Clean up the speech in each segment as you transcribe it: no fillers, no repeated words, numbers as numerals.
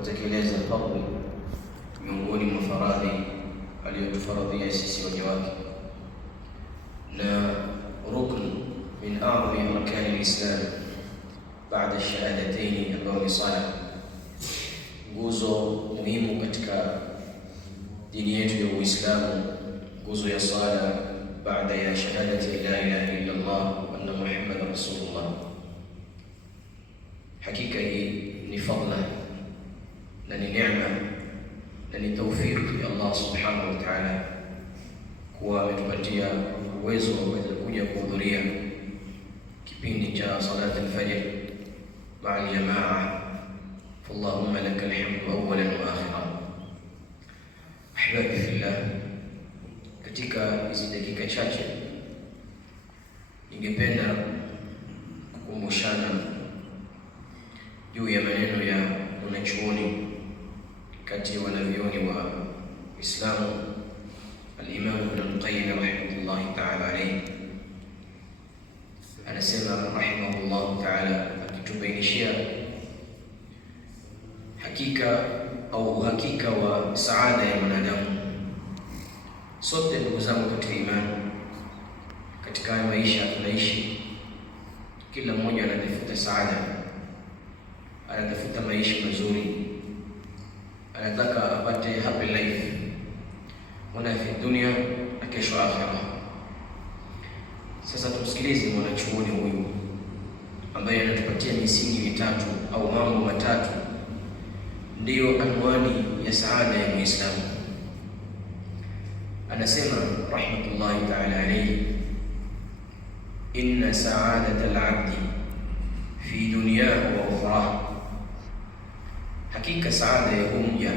kutekeleza fardhi miongoni mwa faradhi aliyotufaradhia sisi waja wake, na rukn min a'zami arkani al-Islam baada ash-shahadatayn ambayo ni sala, nguzo muhimu katika dini yetu ya Uislamu, nguzo ya sala baada ya shahadati la ilaha illa Allah wa anna Muhammadan rasulullah. Hakika hii ni fadla na ni neema na ni tawfiki ya Allah subhanahu wa ta'ala kuwa ametupatia uwezo wa kuweza kuja kuhudhuria kipindi cha salat al-fajr ma'a al-jamaa. Fallahumma lakal hamdu awwalan wa akhiran. Ahibati fillah, katika hizi dakika chache ningependa kukumbushana juu ya maneno ya mwanachuoni kati ya wanavyuoni wa Uislamu, al-Imam Ibn al-Qayyim rahimahullah ta'ala alayhi. Anasema rahimahullah ta'ala, akitubainishia hakika au uhakika wa saada ya mwanadamu. Sote ndugu zangu katika imani, katika haya maisha tunaishi, kila mmoja anatafuta saada, anatafuta maisha mazuri, anataka apate happy life huna fi dunia na kesho akhera. Sasa tumsikilize mwanachuoni huyu ambaye anatupatia misingi mitatu au mambo matatu ndiyo anwani ya saada ya Muislamu. Anasema rahmatullahi ta'ala alayhi, inna sa'adata al-'abdi fi dunyahu wa ukhrahu, hakika saada ya mja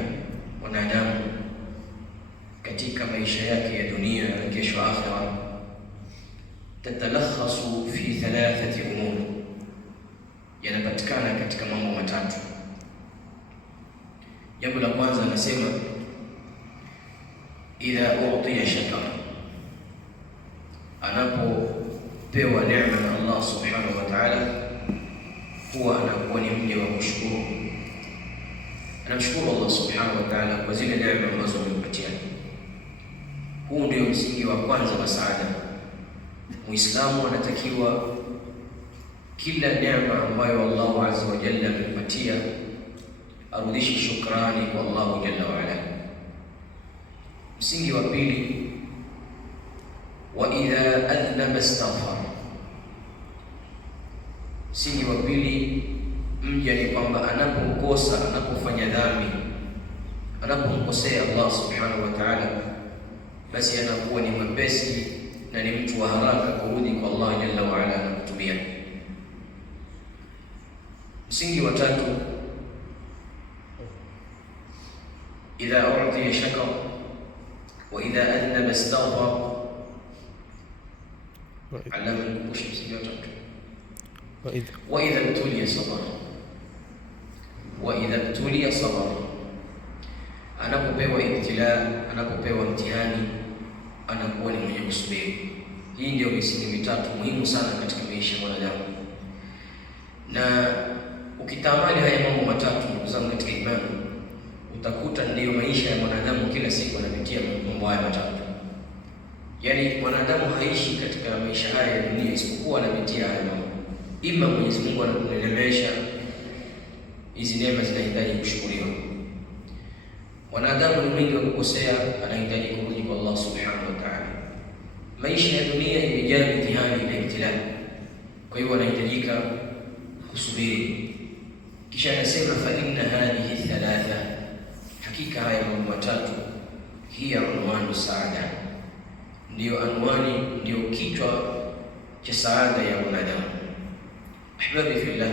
mwanadamu katika maisha yake ya dunia na kesho akhira, tatalakhasu fi thalathati umur, yanapatikana katika mambo matatu. Jambo la kwanza anasema idha utiya shakara, anapopewa neema na Allah subhanahu wa ta'ala huwa anakuwa ni mja wa kushukuru, anamshukuru Allah subhanahu wa ta'ala kwa zile neema ambazo amempatia. Huu ndio msingi wa kwanza wa saada. Muislamu anatakiwa kila neema ambayo Allah azza wa jalla amempatia arudishe shukrani kwa Allah jalla wa ala. Msingi wa pili, wa idha adhnaba astaghfar. Msingi wa pili, mja ni kwamba anapokosa, anapofanya dhambi, anapomkosea Allah subhanahu wa ta'ala, basi anakuwa ni mwepesi na ni mtu wa haraka kurudi kwa Allah jalla wa ala na kutubia. Msingi wa tatu, idha u'tiya shakara wa idha adhnaba astaghfar. Alama nikumbushe msingi wa tatu, wa idha ibtuliya sabara, wa idha ibtuliya sabara. Anapopewa ibtila, anapopewa mtihani, anakuwa ni mwenye kusubiri. Hii ndio misingi mitatu muhimu sana katika maisha ya mwanadamu, na ukitamani haya mambo matatu ndugu zangu katika imani, utakuta ndiyo maisha ya mwanadamu kila siku anapitia mambo haya matatu. Yaani mwanadamu haishi katika maisha haya ya dunia isipokuwa anapitia haya mambo. Ima Mwenyezi Mungu anakuneemesha, hizi neema zinahitaji kushukuriwa. Mwanadamu ni mwingi wa kukosea, anahitaji kurudi kwa Allah subhanahu wa ta'ala. Maisha ya dunia imejaa mitihani na ibtilaa, kwa hiyo anahitajika kusubiri. Kisha anasema fa inna hadhihi thalatha, hakika haya mambo matatu, hiya unwanu saada, ndiyo anwani, ndiyo kichwa cha saada ya mwanadamu. Ahbabi fillah,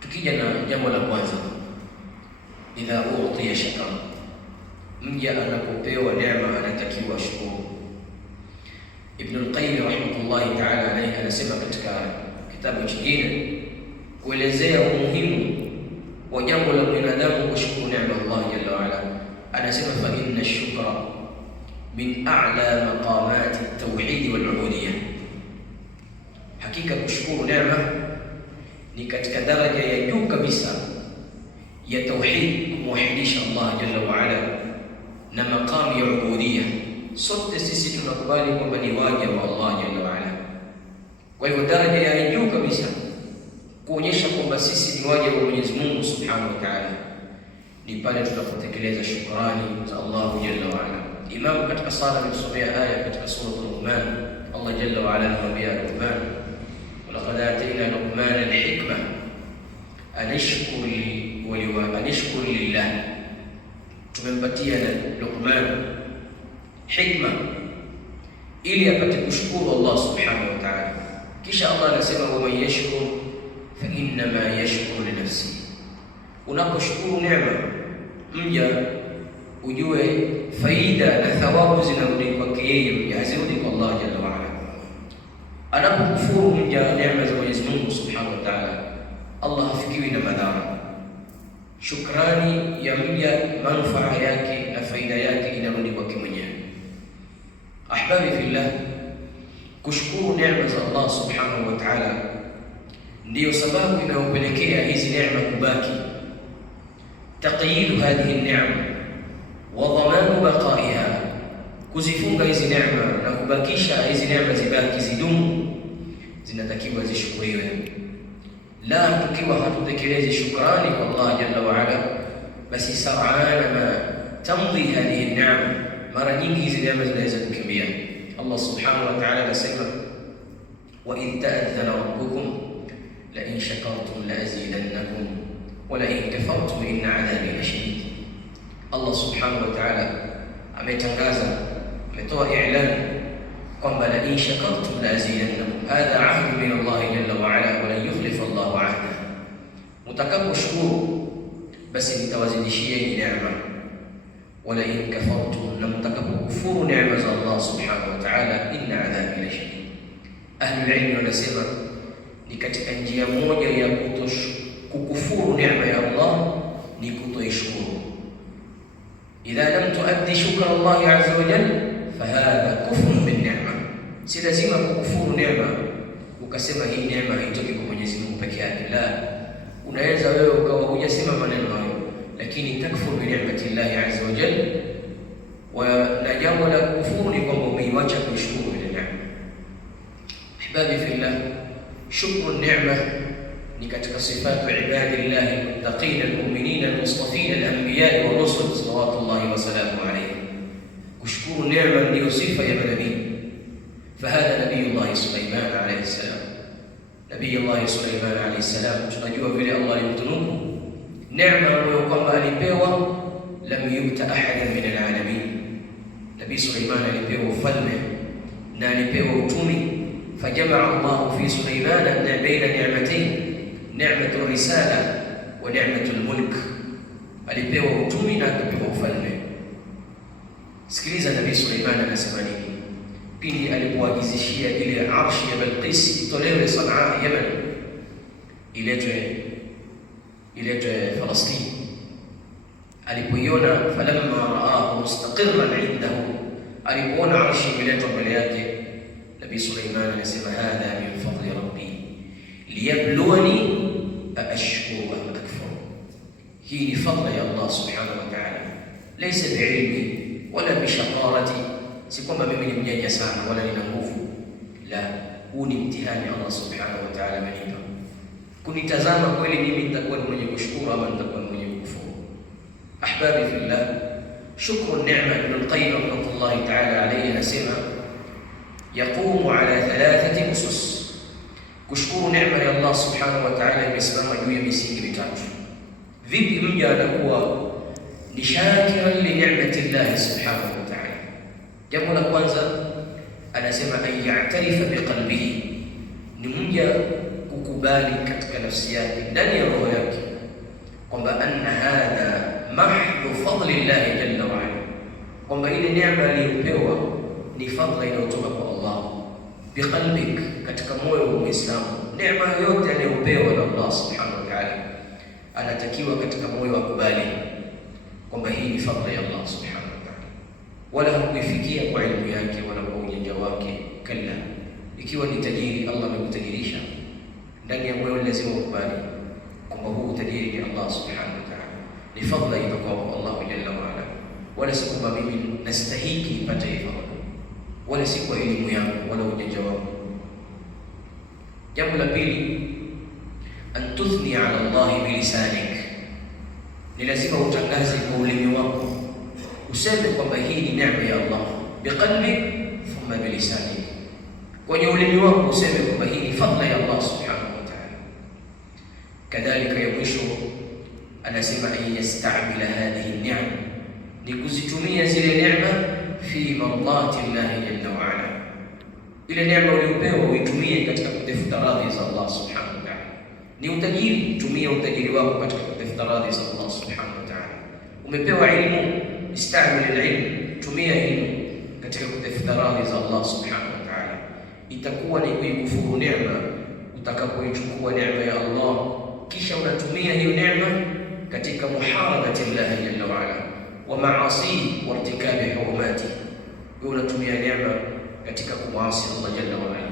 tukija na jambo la kwanza, idha utiya shakara, mja anapopewa neema anatakiwa shukuru. Ibn al-Qayyim rahimahullah ta'ala alayhi anasema katika kitabu kingine kuelezea umuhimu wa jambo la binadamu kushukuru neema Allah jalla wa ala, anasema fa inna ash-shukra min a'la maqamati at-tauhid wal-'ubudiyyah, hakika kushukuru neema ni katika daraja ya juu kabisa ya tauhid, kumwahidisha Allah jalla wa ala, na maqam ya ubudiyya. Sote sisi tunakubali kwamba ni waja wa Allah jalla wa ala. Kwa hivyo daraja ya juu kabisa kuonyesha kwamba sisi ni waja wa Mwenyezi Mungu Subhanahu wa Ta'ala ni pale tunapotekeleza shukrani za Allah jalla wa ala. Imam katika sala alisomea aya katika sura Luqman, Allah jalla wa ala anamwambia Luqman, walaqad atayna Luqman al-hikma anishkur lillah. Tumempatia Luqman hikma ili apate kushukuru Allah Subhanahu wa Ta'ala. Kisha Allah anasema, wa man yashkur fa innama yashkuru li nafsihi. Unaposhukuru neema mja ujue faida na thawabu zinarudi kwake yeye, hazirudi kwa Allah jalla wa ala. Anapokufuru mja neema za Mwenyezi Mungu Subhanahu wa Ta'ala, Allah hafikiwi na madhara. Shukrani ya mja, manufaa yake na faida yake inarudi kwake mwenyewe. Ahbabi fillah, kushukuru neema za Allah Subhanahu wa Ta'ala ndiyo sababu inayopelekea hizi neema kubaki. Taqyidu hadhihi an-ni'am wa dhamanu baqaiha, kuzifunga hizi neema na kubakisha hizi neema zibaki zidumu, zinatakiwa zishukuriwe. La, tukiwa hatutekelezi shukrani kwa Allah jalla wa ala, basi sar'ana ma tamdhi hadhihi an-ni'am, mara nyingi hizi neema zinaweza kukimbia. Allah Subhanahu wa Ta'ala anasema, wa in ta'adhana rabbukum la in shakartum la azidannakum wa la in kafartum inna 'adhabi lashadid. Allah Subhanahu wa Ta'ala ametangaza, ametoa i'lan kwamba la in shakartum la azidannakum, hadha 'ahdu min Allah jalla wa ala wa la yukhlifu Allah 'ahda. Mtakaposhukuru basi nitawazidishia neema, wa la in kafartum, na mtakapokufuru neema za Allah Subhanahu wa Ta'ala, inna 'adhabi lashadid. Ahlul ilm wanasema ni katika njia moja ya kukufuru neema ya Allah ni kutoishukuru. Idha lam tuaddi shukra Allah azza wa jalla fahadha kufrun bin ni'ma. Si lazima kukufuru neema ukasema hii neema haitoki kwa Mwenyezi Mungu peke yake. La, unaweza wewe ukawa hujasema maneno hayo, lakini takfuru bi ni'mati Allah azza wa jalla, na jambo la kufuru ni kwamba umeiacha kushukuru ile neema. Ahbabi fillah, shukru neema ni katika sifatu ibadillah almuttaqin almu'minin almustafin alanbiya wa rusul salawatullahi wa salamu alayhi. Kushukuru neema ndio sifa ya nabii. Fahadha nabiyullah Sulaiman alayhi salam, nabiyullah Sulaiman alayhi salam, tunajua vile Allah alimtunuku neema ambayo kwamba alipewa lam yuta ahadan min alalamin. Nabii Sulaiman alipewa ufalme na alipewa utumi. فجمع الله في سليمان بين نعمتين، نعمة الرسالة ونعمة الملك. alipewa utumi na akapewa ufalme. Sikiliza Nabii Suleiman anasema nini pindi alipoagizishia ile arshi ya Balqis itolewe Sanaa Yemen, iletwe Falastini. Alipoiona, falamma raahu mustaqirran indahu, alipoona arshi imeletwa mbele yake, Nabii Suleiman anasema hadha min fadli rabbi liyabluwani aashkuru am akfur. Hii ni fadla ya Allah subhanahu wa ta'ala, laysa biilmi wala bishaqarati, si kwamba mimi ni mjanja sana wala nina nguvu. La, huu ni mtihani Allah subhanahu wa ta'ala amenipa kunitazama kweli mimi nitakuwa mwenye kushukuru ama nitakuwa mwenye kufuru. Ahbabi fillah, shukru ni'ma. Ibn al-Qayyim rahmatullahi ta'ala alayhi anasema yaqumu ala thalathati usus. Kushukuru neema ya Allah subhanahu wa ta'ala imesimama juu ya misingi mitatu. Vipi mja anakuwa ni shakiran li ni'mati Allah subhanahu wa ta'ala? Jambo la kwanza anasema an ya'tarifa biqalbihi, ni mja kukubali katika nafsi yake, ndani ya roho yake, kwamba anna hadha mahdhu fadli Allah jalla wa ala, kwamba ile neema aliyopewa ni fadla inayotoka kwa Allah. Biqalbik, katika moyo wa Muislamu, neema yoyote aliyopewa na Allah subhanahu wa ta'ala anatakiwa katika moyo akubali kwamba hii ni fadla ya Allah subhanahu wa ta'ala, wala hakuifikia kwa elimu yake wala kwa ujanja wake. Kalla, ikiwa ni tajiri, Allah amekutajirisha, ndani ya moyo lazima ukubali kwamba huu utajiri ni Allah subhanahu wa ta'ala. ni fadhila itoka kwa Allah jalla wa ala, wala si kwamba mimi nastahiki nipate hii fadhila, wala si kwa elimu yangu wala ujanja wangu. Jambo la pili, an tuthni ala Allah bilisanik, ni lazima utangaze kwa ulimi wako, useme kwamba hii ni neema ya Allah, biqalbi thumma bilisanik, kwenye ulimi wako useme kwamba hii ni fadhila ya Allah subhanahu wa ta'ala. Kadhalika ya mwisho anasema an yastamila hadhihi ni'am, ni kuzitumia zile neema fi mardati Allah jalla wa ala, ile neema uliyopewa uitumie katika kutafuta radhi za Allah subhanahu wa ta'ala. Ni utajiri, tumia utajiri wako katika kutafuta radhi za Allah subhanahu wa ta'ala. Umepewa ilmu, istamil alilm, tumia ilmu katika kutafuta radhi za Allah subhanahu wa ta'ala. Itakuwa ni kuikufuru neema utakapoichukua neema ya Allah kisha unatumia hiyo neema katika muharabati Allah jalla wa ala wa maasi wa irtikabi hurumati, unatumia neema katika kumwasi Allah jalla wa ala,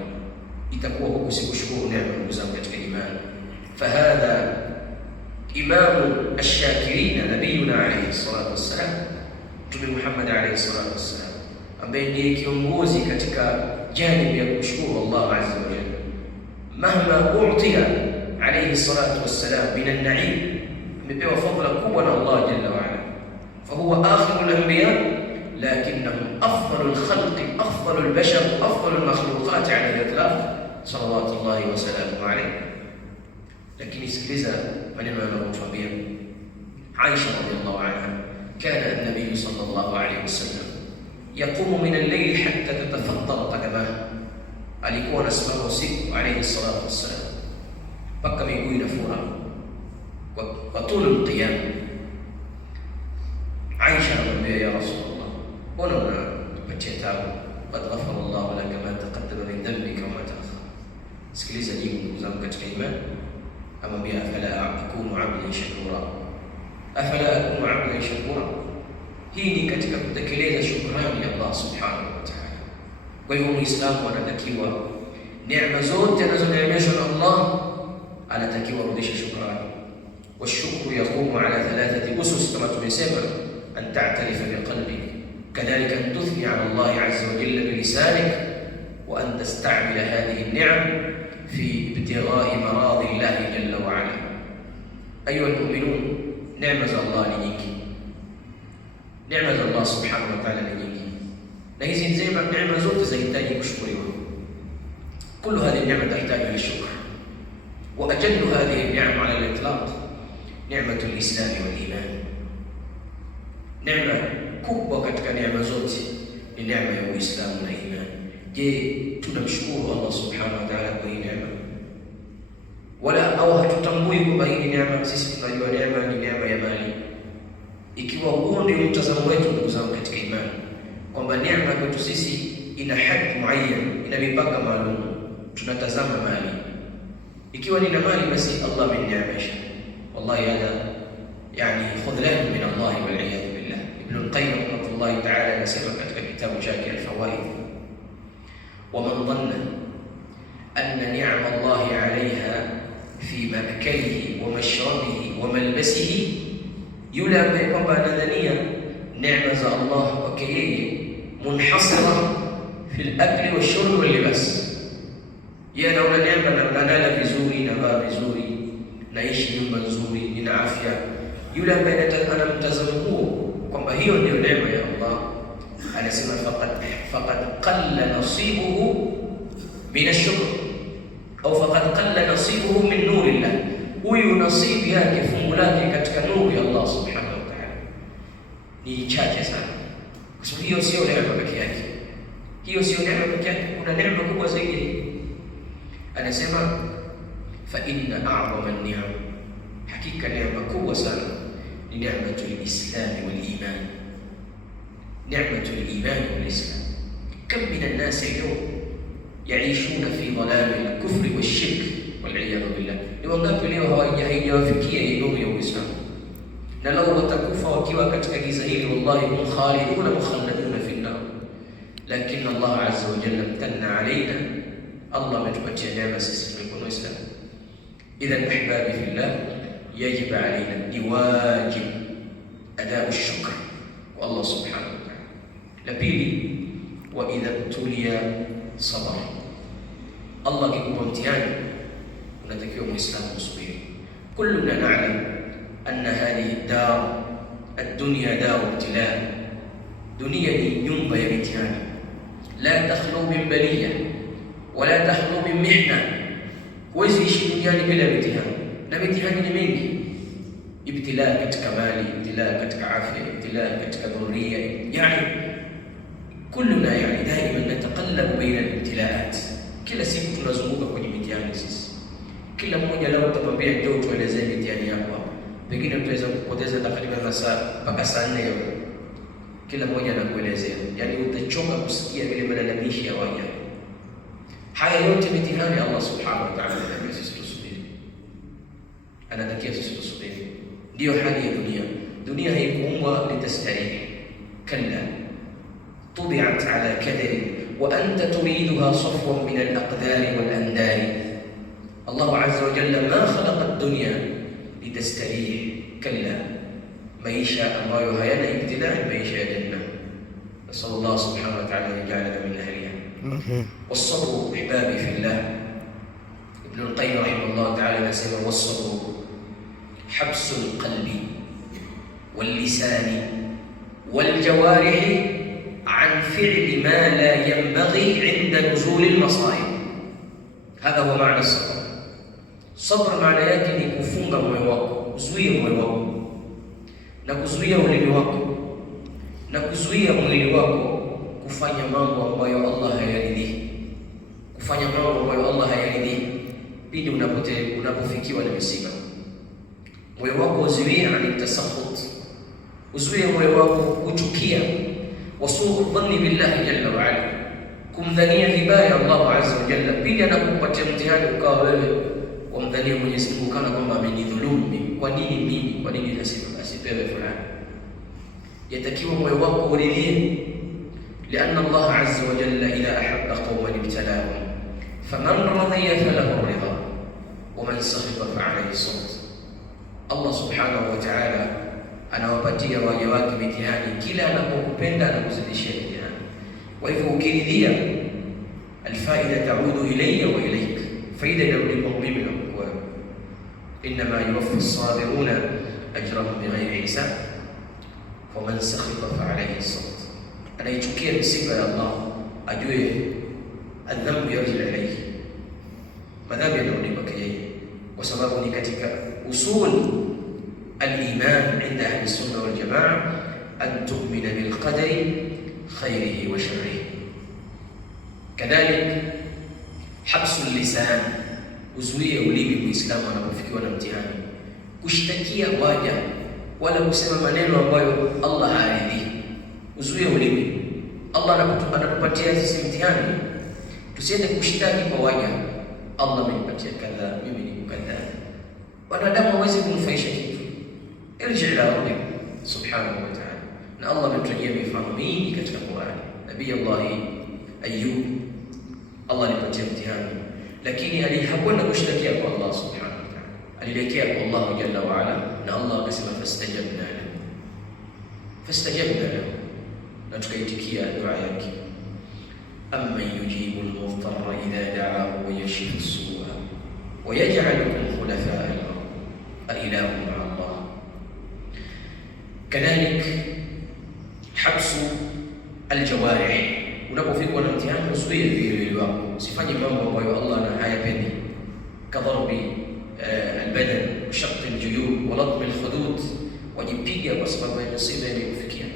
itakuwa hukushukuru neema. Ndugu zangu katika imani, fahadha imamu ash-shakirin nabiyuna alayhi salatu wassalam, Mtume Muhammad alayhi salatu wassalam, ambaye ndiye kiongozi katika janibi ya kushukuru Allah azza wa jalla. Mahma utiya alayhi salatu wassalam min an-na'im, amepewa fadhila kubwa na Allah jalla wa ala, fahuwa akhirul anbiya lakinnahum afdalul khalqi afdalul bashar afdalul makhluqat ala al-itlaq salawatullahi wa salamuhu alayhi. Lakini sikiliza maneno yanayotuambia Aisha radhiyallahu anha, kana an-nabiy sallallahu alayhi wasallam yaqumu min al-layl hatta tatafattara qadamahu, alikuwa anasimama usiku alayhi salatu wassalam mpaka miguu inafura kwa tulu qiyam. Aisha anamwambia, ya Rasulullah, mbona unapatia tabu? Qad ghafara Allah laka ma taqaddama min dhanbika wa ma ta'akhkhara. Sikiliza jibu, ndugu zangu katika imani. Amwambia, afala akunu abdan shakura, afala akunu abdan shakura. Hii ni katika kutekeleza shukrani ya Allah subhanahu wa ta'ala. Kwa hivyo Muislamu anatakiwa neema zote anazoneemeshwa na Allah anatakiwa rudisha shukrani. Washukru yaqumu ala thalathati usus, kama tumesema, an ta'tarifa biqalbik, kadhalika an tuthni ala Allah azza wa jalla bilisanik, wa an tastamila hadhihi an-ni'am fi ibtighai maradi Allah jalla wa ala. Ayuha almu'minun, neema za Allah ni nyingi, neema za Allah subhanahu wa ta'ala ni nyingi, na hizi neema zote zinahitaji kushukuriwa. Kullu hadhihi ni'ma tahitaji lishukr, wa ajallu hadhihi ni'am ala al-itlaq ni'matu al-islam wal iman. Neema kubwa katika neema zote ni neema ya Uislamu na iman. Je, tunamshukuru Allah subhanahu wa ta'ala kwa hii neema? Wala au hatutambui kwamba hii neema? Sisi tunajua neema ni neema ya mali. Ikiwa huo ndio mtazamo wetu, ndugu zangu katika imani, kwamba neema kwetu sisi ina hadhi muayyan, ina mipaka maalum, tunatazama mali. Ikiwa nina mali basi Allah amenineemesha, wallahi hadha yani khudlan min Allah wal iyad billah. Ibn al-Qayyim rahimahullah ta'ala anasema katika kitabu chake al-Fawaid, wa man dhanna anna ni'ama Allah 'alayha fi ma'kalihi wa mashrabihi wa malbasihi, yule ambaye kwamba anadhania neema za Allah kwake yeye munhasira fi al-akli wash-shurbi wal-libas, yeye anaona neema na nalala vizuri, navaa vizuri, naishi nyumba nzuri, nina afya. Yule ambaye ana mtazamo huo kwamba hiyo ndio neema ya Allah, anasema faqad qalla nasibuhu min ash-shukr au faqad qalla nasibuhu min nurillah. Huyu nasibu yake, fungu lake katika nuru ya Allah subhanahu wa ta'ala ni chache sana, kwa sababu hiyo sio neema pekee yake, hiyo sio neema pekee yake, kuna neema kubwa zaidi. Anasema fa inna a'zama an-ni'am, hakika neema kubwa sana ni ni'matul islam wal iman, ni'matul iman wal islam. Kam min an-nas al-yawm yaishuna fi dhalal al-kufr wash-shirk wal iyad billah. Ni wangapi leo haijawafikia hii nuru ya Uislamu, na lau watakufa wakiwa katika giza hili, wallahi hum khaliduna mukhalladuna fi an-nar. Lakini Allah azza wa jalla mtanna alaina, Allah ametupatia neema sisi tumekuwa Waislamu. Idhan ahbabi fillah, yajib alaina, ni wajib adau shukr kwa Allah subhanahu wa ta'ala. La pili, wa idha tuliya sabr. Allah akikupa mtihani unatakiwa muislamu usubiri. Kulluna na'lam anna hadhihi dar ad-dunya daru ibtila. Dunia ni nyumba ya mitihani, la takhlu min baliya wala takhlu min mihna. Huwezi ishi duniani bila mitihani, na mitihani ni mingi. Ibtila katika mali, ibtila katika afya, ibtila katika dhurriya, yani kulluna yani daima nataqallabu baina al-ibtilaat. Kila siku tunazunguka kwenye mitihani sisi. Kila mmoja leo utamwambia ndio tuelezee mitihani yako, pengine tutaweza kupoteza takriban masaa mpaka saa 4 hiyo. Kila mmoja anakuelezea, yani utachoka kusikia vile malalamishi ya waja. Haya yote mitihani Allah subhanahu wa ta'ala anataka sisi tusubiri, anatakia sisi tusubiri. Ndio hali ya dunia. Dunia haikuumbwa litastarehe, kalla tubi'at ala kadari wa anta turiduha safwan min al-aqdari wal andari. Allah azza wa jalla ma khalaqa ad-dunya litastarih, kalla. Maisha ambayo hayana ibtilaa, maisha ya janna. Nasallallahu subhanahu wa ta'ala yaj'alana min ahliha. Was-sabru ihbabi fillah. Ibn al-Qayyim rahimahullah ta'ala anasema was-sabru habsul qalbi wal lisani wal jawarihi an fi'li ma la yanbaghi 'inda nuzul al-masa'ib. Hadha huwa maana as-sabr. Sabr maana yake ni kufunga moyo wako, kuzuia moyo wako na kuzuia ulimi wako na kuzuia mwili wako kufanya mambo ambayo Allah hayaridhi, kufanya mambo ambayo Allah hayaridhi pindi unapofikiwa na misiba. Moyo wako uzuie ani tasakhut, uzuie moyo wako kuchukia, wasuu dhanni billahi jalla wa ala, kumdhania vibaya Allah azza wa jalla pindi anakupatia mtihani, ukawa wewe wamdhania Mwenyezi Mungu kana kwamba amenidhulumu mimi. Kwa nini mimi? Kwa nini asipewe fulani? Yatakiwa moyo wako uridhie, lianna Allah azza wa jalla idha ahabba qauman ibtalahum faman radiya falahu ridha wa man sakhita fa alayhi sabr. Allah subhanahu wa ta'ala anawapatia waja wake mitihani, kila anapokupenda anakuzidishia mitihani. Kwa hivyo ukiridhia, alfaida taudu ilayya wa ilayk, faida inarudi kwa mimi na kwa wewe. Inma yuwaffa as-sabiruna ajrahum bighayri hisab wa man sakhita fa alayhi sabr. Anaichukia misiba ya Allah ajue adhabu yarji ilayhi, madhambi yanarudi kwake yeye, kwa sababu ni katika usul al-iman inda ahli sunna wal jamaa an tu'mina bil qadari khayrihi wa sharrihi. Kadhalik habsu lisan, uzuie ulimi muislamu anapofikiwa na mtihani, kushtakia waja wala kusema maneno ambayo Allah haridhi. Uzuie ulimi. Allah anapopatia sisi mtihani, tusiende kushtaki kwa waja, Allah amenipatia kadha, mimi ni kadha. Wanadamu hawezi kunufaisha kitu. Irji ila rabbik subhanahu wa ta'ala. Na Allah ametutajia mifano mingi katika Qur'an. Nabii Allah Ayyub, Allah alipatia mtihani, lakini hakwenda kushtakia kwa Allah subhanahu wa ta'ala, alielekea kwa Allah jalla wa ala, na Allah akasema fastajabna lahu, na tukaitikia dua yake. Amman yujibu al-mudtarra idha da'ahu wa yakshifu as-su'a wa yaj'alukum khulafa'a al-ard a ilahun ma'a Allah. Kadhalik habsu al-jawarih, unapofikwa na mtihani uzuie viwili wako, usifanye mambo ambayo Allah hayapendi, kadharbi albadan wa shaqq aljuyub wa latm alkhudud, wajipiga kwa sababu ya msiba ilikufikia.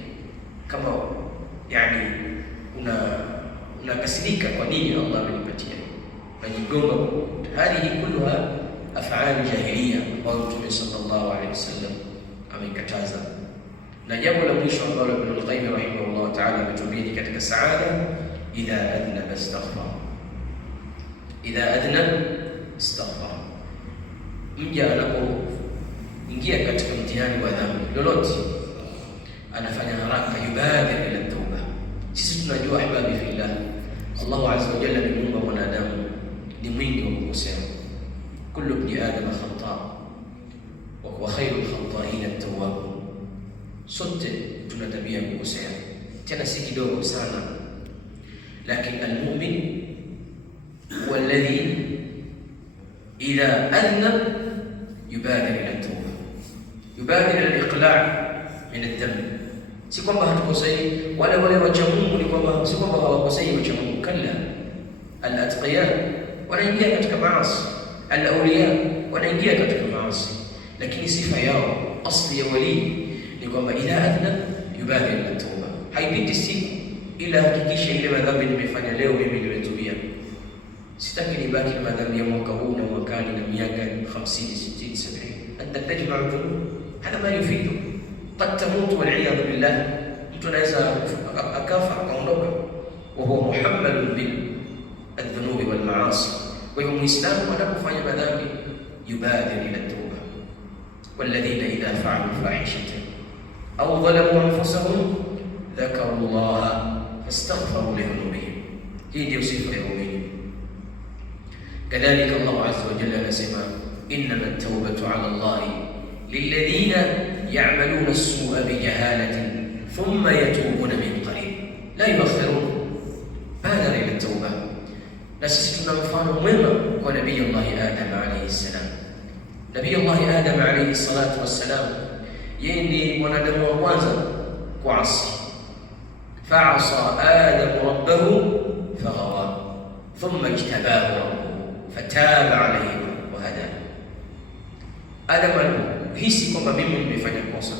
Kama yani unakasirika kwa nini Allah amenipatia, najigonga. Hadihi kulluha af'al jahiliya ambayo Mtume sallallahu alaihi wasallam amekataza. Na jambo la mwisho ambalo Ibn al-Qayyim rahimahullah ta'ala ametuambia ni katika saada, idha adnaba astaghfar. Idha adnaba astaghfar, mja anapoingia katika mtihani wa dhambi lolote, anafanya haraka, yubadir ila tauba. Sisi tunajua ahbabi fillah, Allah azza wa jalla ni muumba mwanadamu, ni mwingi wa kukosea. Kullu ibni adama khata wa huwa khairul khata'in at-tawwab. Sote tuna tabia kukosea, tena si kidogo sana. Lakini almu'min huwa alladhi idha adhnab yubadir ila tawba, yubadir ila al-iqla' min ad-dhanb. Si kwamba hatukosei, wale wacha Mungu ni kwamba si kwamba hawakosei wacha Mungu, kalla. Al-atqiya wanaingia katika maasi, al-awliya wanaingia katika maasi, lakini sifa yao asli ya wali ni kwamba idha adhnab yubadir ila tawba. Haipiti siku ila hakikisha ile madhambi nimefanya leo mimi nimetubia. Sitaki nibaki na madhambi ya mwaka huu na mwakani na miaka 50 60 70. Anta tajma'u dhunub, hada ma yufidu. Qad tamutu wal iyad billah, mtu anaweza akafa akaondoka wa huwa muhammalun bil adh-dhunubi wal ma'asi. Kwa hiyo muislamu anapofanya madhambi yubadir ila tawba. Walladhina idha fa'alu fahishatan aw dhalamu anfusahum dhakaru Allah fastaghfiru li dhunubihim. Hii ndio sifa ya muumini. Kadhalika Allah azza wa jalla anasema innama at-tawbatu 'ala Allah lilladhina ya'maluna as-su'a bijahalatin thumma yatubuna min qarib la yuakhirun badara ila at-tawba. Na sisi tuna mfano mwema kwa Nabii Allah Adam alayhi salam. Nabii Allah Adam alayhi salatu wassalam, yeye ni mwanadamu wa kwanza kuasi. Fa'asa Adam rabbahu faghawa thumma ijtabahu rabbuhu fataba alayhi wa hada. Adam alihisi kwamba mimi nimefanya kosa,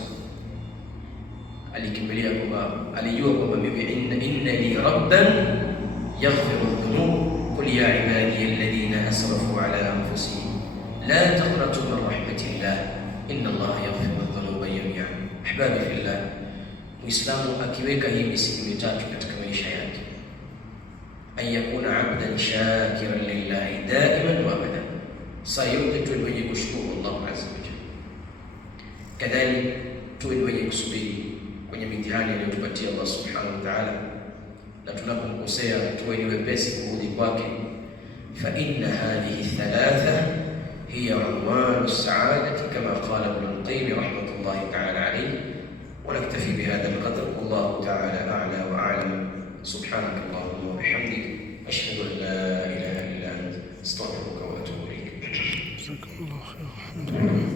alikimbilia kwamba alijua kwamba mimi inna li rabban yaghfiru dhunub qul ya ibadiy alladhina asrafu ala anfusihim la taqnatu min rahmatillah inna Allaha yaghfiru dhunuba jami'an. Ahbabi fillah, Muislamu akiweka hii misingi mitatu katika maisha yake, an yakuna abdan shakiran lillahi daiman wa abadan, saa yote tuwe wenye kushukuru Allah azza wa jalla. Kadhalika tuwe wenye kusubiri kwenye mitihani aliyotupatia Allah subhanahu wa ta'ala, na tunapomkosea tuwe ni wepesi kurudi kwake. Fa inna hadhihi thalatha hiya unwanu as-sa'adati kama qala Ibn al-Qayyim rahmatullahi ta'ala alayhi. ونكتفي بهذا القدر والله تعالى أعلى وأعلم. سبحانك اللهم وبحمدك أشهد أن لا إله إلا أنت أستغفرك وأتوب إليك. جزاك الله خير. الحمد لله.